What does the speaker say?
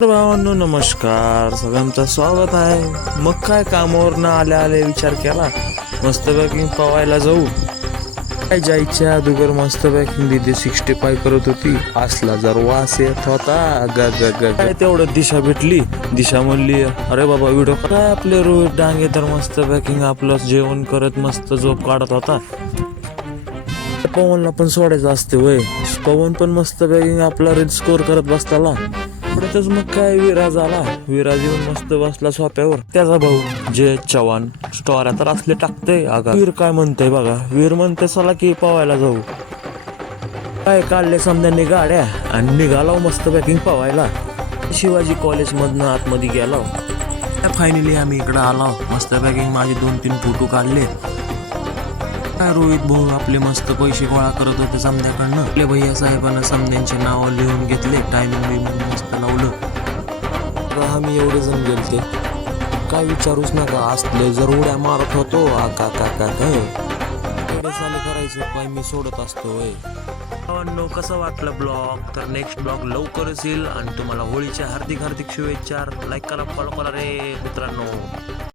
तर भावांनो नमस्कार, सगळ्यांचं स्वागत आहे. मग काय कामावर न आल्या आले विचार केला मस्त पॅकिंग पवायला जाऊ. काय जायच्या अगोदर मस्त पॅकिंग दिदी 65 करत होती. असला जर वास येत होता काय तेवढं दिशा भेटली. दिशा म्हणली अरे बाबा व्हिडिओ काय आपले रोहित डांगे तर मस्त पॅकिंग आपलं जेवण करत मस्त झोप काढत होता. पवनला पण सोडायचं असते वय. पवन पण मस्त पॅकिंग आपला रील स्कोर करत बसताला. पुढेच मग काय विराज आला. विराज येऊन मस्त बसला सोप्यावर. त्याचा भाऊ जय चव्हाण स्टोऱ्या तर असले टाकते. अगा वीर काय म्हणतय बघा. वीर म्हणते चला की पवायला जाऊ. काय काढले समद्यांनी गाड्या आणि निघालो मस्त पॅकिंग पवायला. शिवाजी कॉलेज मधनं आतमध्ये गेलो. फायनली आम्ही इकडं आलो. मस्त पॅकिंग माझे 2-3 फोटो काढले. काय रोहित भाऊ आपले मस्त पैसे गोळा करत होते समध्याकडनं. आपल्या भैया साहेबांना समध्यांचे नाव लिहून घेतले. टायमिंग मस्त लावलं. आम्ही एवढे जण गेलते. काय विचारूच नका. असले जर उड्या मारत होतो. का चालू करायचं काय मी सोडत असतो वय. कसं वाटलं ब्लॉग. तर नेक्स्ट ब्लॉग लवकरच येईल आणि तुम्हाला होळीच्या हार्दिक शुभेच्छा. लाईक करा, फॉलो करा रे मित्रांनो.